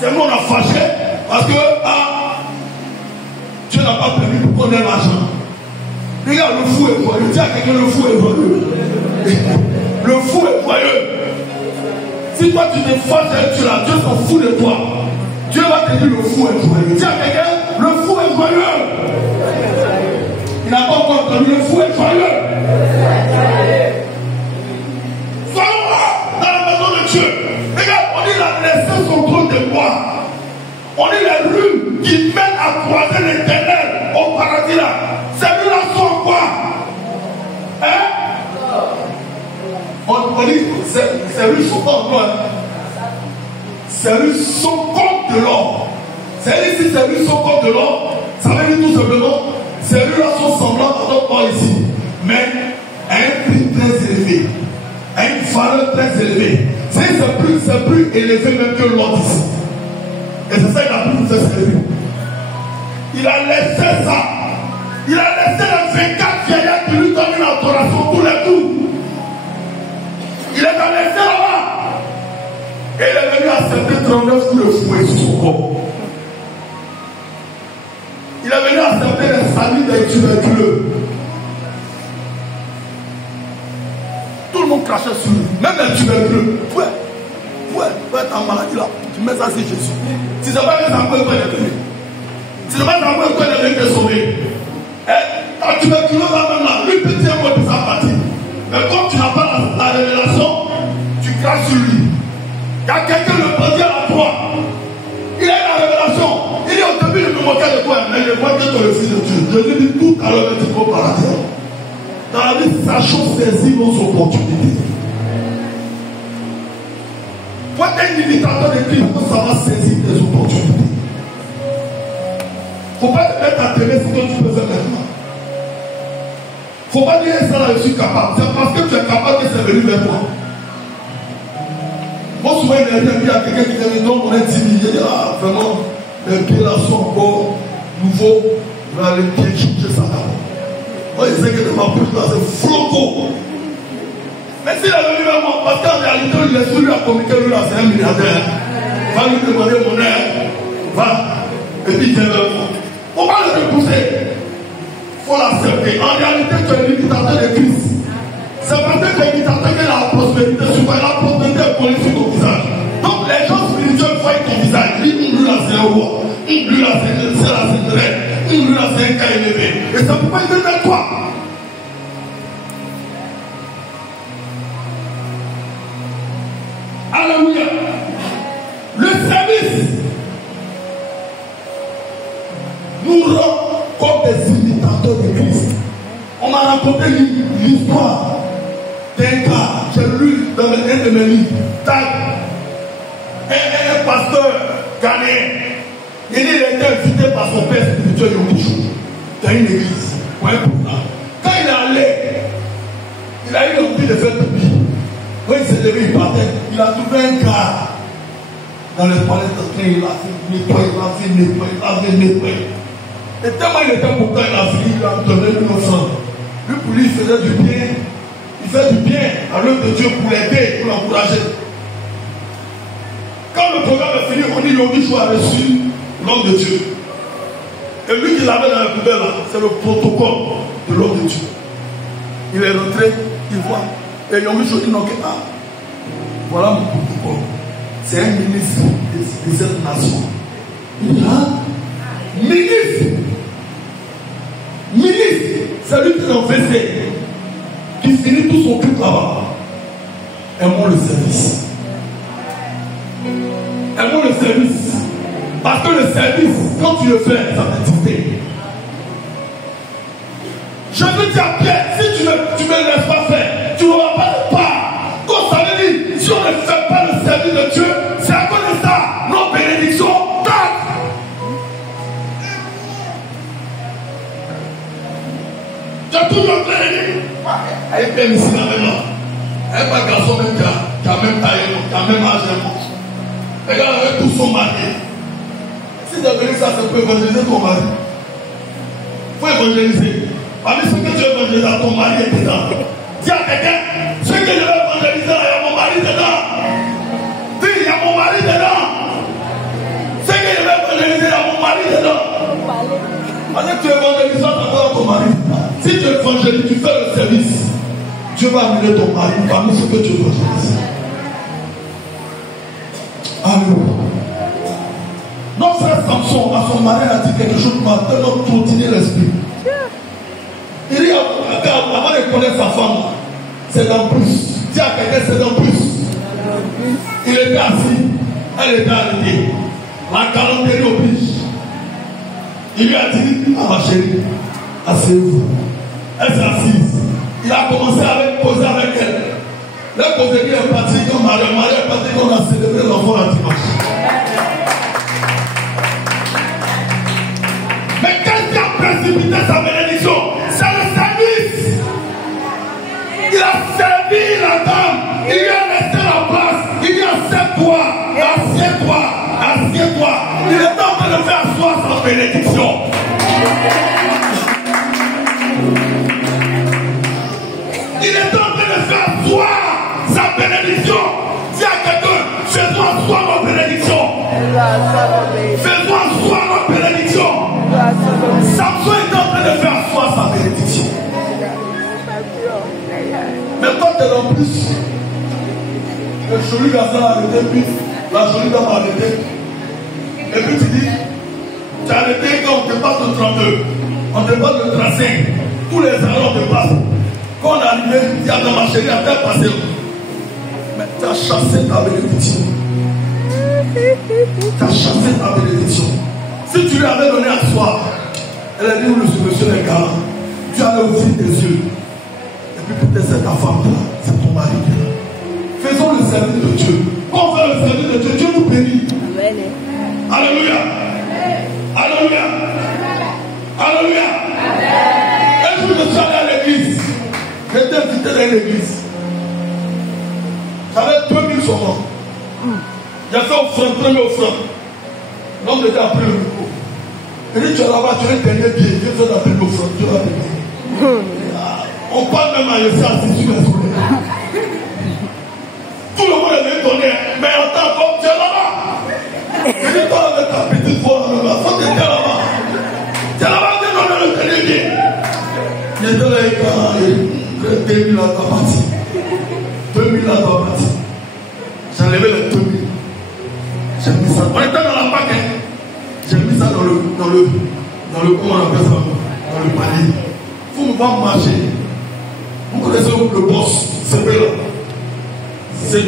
C'est moi on a fâché parce que Dieu n'a pas permis pour qu'on ait l'argent. Regarde, le fou est joyeux. Dis à quelqu'un, le fou est joyeux. Le fou est joyeux. Si toi tu te fâches avec Dieu là, Dieu s'en fout de toi. Dieu va te dire le fou est joyeux. Dis à quelqu'un, le fou est joyeux. Il n'a pas encore entendu, le fou est joyeux. Soyons là, dans la maison de Dieu. Regarde, on dit la naissance au trône de gloire. On dit les rues qui mènent à croiser l'Éternel au paradis là. Ces rues-là sont quoi? Hein? On dit, ces rues sont pas en gloire. Ces rues sont comme de l'or. C'est-à-dire, si ces rues sont comme de l'or, ça veut dire tout simplement, ces rues-là sont semblables à notre or ici. Mais à un prix très élevé. À une valeur très élevée. C'est plus élevé même que l'or ici. Et c'est ça qu'il a pu nous faire célébrer. Il a laissé ça. Il a laissé les 24 vieillards qui lui donnent une adoration tous les jours. Il est allé laisser là-bas. Et il est venu accepter 39 coups de fouet sur son corps. Il est venu accepter les saluts des tuberculeux. Tout le monde crachait sur lui. Même les tuberculeux. Ouais, t'es en maladie là. Tu mets ça sur Jésus. Si c'est pas que ça peut pas être venu. Si c'est pas que ça peut pas être te sauver. Ta tuberculeux là même là, lui petit un mot de sa partie. Mais comme tu n'as pas la révélation, tu craches sur lui. Il y a quelqu'un le bandit à toi. Il a la révélation. Il dit au début, il me moquait de toi, mais je vois que tu es le fils de Dieu. Je lui dis tout à l'heure, tu peux parler. Dans la vie, sachons saisir nos opportunités. Pour être un imitateur de Christ, il faut savoir saisir tes opportunités. Il ne faut pas te mettre à t'aimer ce que tu peux faire maintenant. Il ne faut pas dire ça là, je suis capable. C'est parce que tu es capable que c'est venu vers toi. Moi, souvent, il y a quelqu'un qui dit non, on est timide. Il dit ah, vraiment, les pieds là sont encore nouveaux. On va aller bien chercher ça d'abord. Moi, je sais que de ma bouche là, c'est floco. Mais s'il est venu vers moi, parce qu'en réalité, il est celui à communiquer, lui là, c'est un milliardaire. Va lui demander mon aide. Va. Et puis, viens vers moi. Il ne faut pas le repousser. Il faut l'accepter. En réalité, tu es l'imitateur de Christ. C'est parce que tu es l'imitateur que la prospérité sur toi. La prospérité est collée sur ton visage. Donc, les gens spirituels voient ton visage. Lui là, c'est un roi. Lui là, c'est une reine. Lui là, c'est un cas élevé. Et ça peut pas être vers toi. Alléluia. Le service nous rend comme des imitateurs de Christ. On m'a raconté l'histoire d'un gars, j'ai lu dans un de mes livres, un pasteur ghanéen. Il était invité par son père spirituel dans une église. Quand il est allé, il a eu envie de faire pipi. Quand il s'est levé, il partait. Il a trouvé un gars dans les palais de train. Il a fait nettoyer. Et tellement il était content, il a fini, il a donné une offrande. Lui, pour lui, il faisait du bien. Il fait du bien à l'œuvre de Dieu pour l'aider, pour l'encourager. Quand le programme est fini, on dit Yogi Chou a reçu l'homme de Dieu. Et lui qui l'avait dans la poubelle là, c'est le protocole de l'homme de Dieu. Il est rentré, il voit. Et Yogi Chou dit non, voilà mon protocole. C'est un ministre de cette nation. Il dit ministre, c'est lui qui est en VC, qui finit tout son truc là-bas. Aimons le service. Aimons le service. Parce que le service, quand tu le fais, ça va t'exciter. Je veux dire à Pierre, si tu ne me laisses pas faire, tu n'auras pas de part. Donc ça veut dire, si on ne fait pas le service de Dieu, c'est à cause de ça, nos bénédictions tardent. Tu as toujours béni. Elle est bien ici là maintenant. Elle n'est pas garçon même qui a même taille, qui a même âge. Regarde avec tout son mari. Si tu as béni ça, c'est pour évangéliser ton mari. Il faut évangéliser. Parmi ce que tu évangélises à ton mari est dedans. Dis à quelqu'un, ce que je vais évangéliser là, il y a mon mari dedans. Dis, il y a mon mari dedans. Ce que je vais évangéliser, il y a mon mari dedans. Parce que tu évangélises à ton mari. Si tu évangélises, tu fais le service. Dieu va amener ton mari parmi ce que tu évangélises. Alléluia. Notre frère Samson, à son mari, a dit quelque chose pour tellement trottiner l'esprit. Il dit, avant de connaître sa femme, c'est dans plus. Dis à quelqu'un, c'est dans plus. Il était assis, elle était arrêtée. La galanterie oblige. Il lui a dit, ah ma chérie, asseyez-vous. Elle s'est assise. Il a commencé à causer avec elle. La causerie est partie comme mari est parti comme on a célébré l'enfant la dimanche. Mais qu'est-ce qui a précipité sa bénédiction? C'est le service. Il a servi la dame. Il lui a laissé la place. Il dit assieds-toi, assieds-toi, assieds-toi. Il est en train de faire asseoir sa bénédiction. Il est en train de faire asseoir sa bénédiction. Dis à quelqu'un, fais-moi asseoir ma bénédiction. Fais-moi asseoir ma bénédiction. Samson est en train de faire asseoir sa bénédiction. Mais quand tu es en plus, le joli garçon a arrêté, puis la jolie dame a arrêté. Et puis tu dis, tu as arrêté quand on te passe le 32, on te passe le 35, tous les salons te passent. Quand on est arrivé, il y a dans ma chérie, à terre passé. Mais tu as chassé ta bénédiction. Tu as chassé ta bénédiction. Si tu lui avais donné à soir, elle a dit, monsieur est galant. Tu allais ouvrir tes yeux. puis peut-être c'est ta femme qui est là, c'est ton mari qui est là. Faisons le service de Dieu. Quand on fait le service de Dieu, Dieu nous bénit. Alléluia. Alléluia. Alléluia. Un jour, je suis allé à l'église. J'étais invité dans l'église. J'avais 2000 saumons. J'ai fait offrande, premier offrande. L'homme était après le micro. Il dit, tu es là-bas, tu es un dernier pied. Dieu fait d'appeler l'offrande, tu vas t'aider. On parle même à Yessia assis sur la soirée. Tout le monde est venu donner, mais attends, comme tu es là-bas. Il dit, toi avec ta petite voix là-bas, faut que tu es là-bas. Tu es là-bas, tu es dans le dernier pied. Il était là, il était 2000 à ta partie. 2000 à ta partie. J'ai enlevé les 2000. J'ai mis ça. On était dans la bague. J'ai mis ça dans le comment on appelle ça, dans le panier. Il faut me voir marcher. Vous connaissez le boss, c'est là. C'est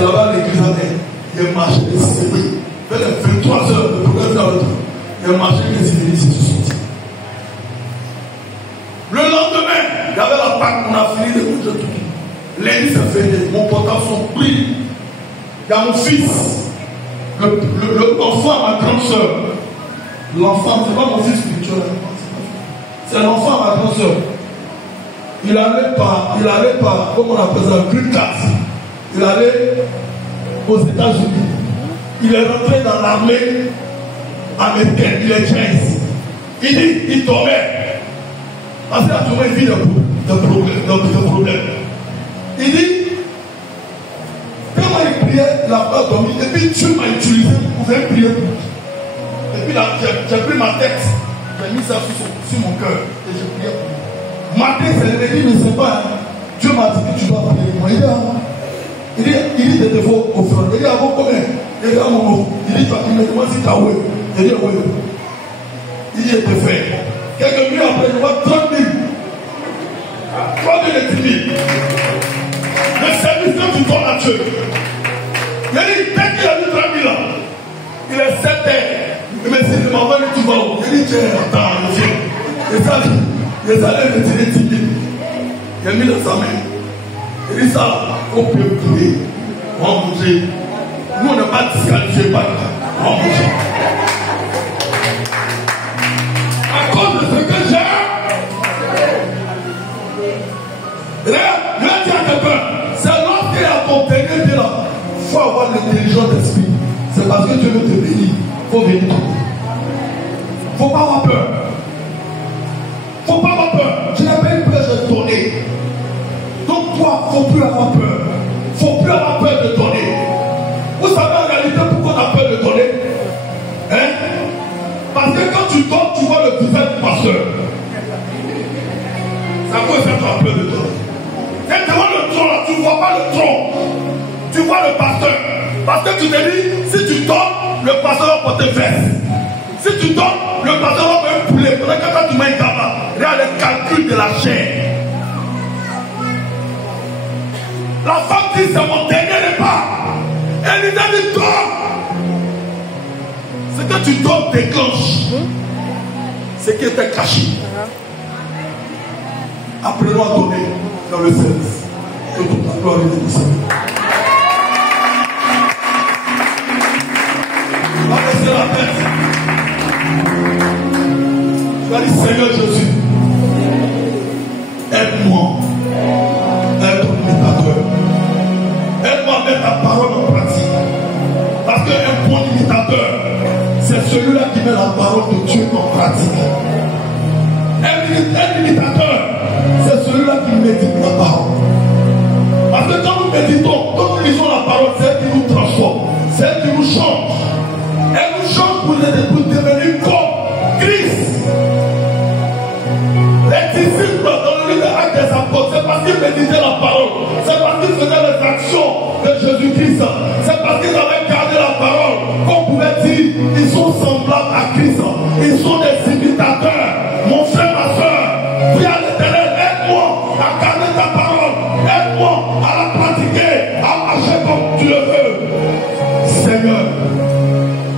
là-bas l'église à terre. Il a marché, c'est vers les 23 heures de programme dans le temps. Il a marché, il est sorti. Le lendemain, il y avait la Pâque, on a fini de manger tout. Lundi, ça fait mon portable sont pris. Il y a mon fils, l'enfant à ma grande soeur. L'enfant, c'est pas mon fils spirituel. C'est l'enfant à ma grande soeur. Il allait par, comment on appelle ça, green card. Il allait aux États-Unis. Il est rentré dans l'armée américaine. Il est James. Il dit, il dormait. Parce qu'il a trouvé une vie de problème. Il dit, quand il priait, il n'a pas dormi. Et puis Dieu m'a utilisé pour pouvoir prier pour lui. Et puis là, j'ai pris ma tête, j'ai mis ça sur mon cœur et j'ai prié pour lui. Matin, c'est le dit, mais c'est pas. Dieu m'a dit que tu dois prier pour moi. Il dit, de devoir offrir. Il dit, avant combien? Il dit, à mon nom. Il dit, il me demande si tu as oué. Il dit, oui. Il dit, te fait. Quelques minutes après, il voit 30 000. 30 000 et 10 000. Le service que tu donnes à Dieu. Il dit, dès qu'il a dit 30 000 ans, il est 7 heures. Il me dit, maman, tu vas où? Il dit, tiens, attends, je viens. Et ça, il me dit 10 000. Il a mis dans sa main. Il dit ça, on peut prier. On va manger. Nous, on n'est pas disqualifiés, pas. On va manger. À cause de ce que j'ai. Regarde, je vais dire à quelqu'un, c'est lorsqu'il y a ton dernier pied là, il faut avoir l'intelligence d'esprit. C'est parce que Dieu veut te bénir. Il faut venir. Il ne faut pas avoir peur. Il ne faut pas avoir peur. Tu n'as pas une peur de donner. Donc toi, il ne faut plus avoir peur. Il ne faut plus avoir peur de donner. Vous savez en réalité pourquoi on a peur de donner? Hein? Parce que quand tu donnes, tu vois le visage du pasteur. Ça peut faire peur de donner. Et devant le tronc là, tu ne vois pas le tronc. Tu vois le pasteur. Parce que tu te dis, si tu donnes, le pasteur va porter veste. Si tu donnes, le pasteur va faire un poulet. Pendant que quand tu mets un gamin, regarde les calculs de la chair. La femme dit, c'est mon dernier repas. Elle lui dit, donne. Ce que tu donnes déclenche. Ce qui était caché. Apprenons à donner dans le service. Que toute la gloire est au Seigneur. On va laisser la tête. Tu vas dire, Seigneur Jésus, aide-moi. Aide ton imitateur. Aide-moi à mettre ta parole en pratique. Parce qu'un bon imitateur, c'est celui-là qui met la parole de Dieu en pratique. Un imitateur, c'est celui-là qui médite la parole. Parce que quand nous méditons, quand nous lisons la parole, c'est elle qui nous transforme, c'est elle qui nous change. Elle nous change pour devenir comme Christ. Les disciples dans le livre des Actes des Apôtres, c'est parce qu'ils méditaient la parole, c'est parce qu'ils faisaient les actions de Jésus-Christ, c'est parce qu'ils avaient gardé la parole, qu'on pouvait dire, ils sont semblables à Christ, ils sont des imitateurs. Mon frère, ma soeur, prie à l'Éternel, aide-moi à garder ta parole, aide-moi à la pratiquer, à marcher comme tu le veux. Seigneur,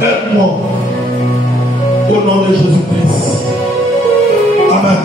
aide-moi au nom de Jésus-Christ. Amen.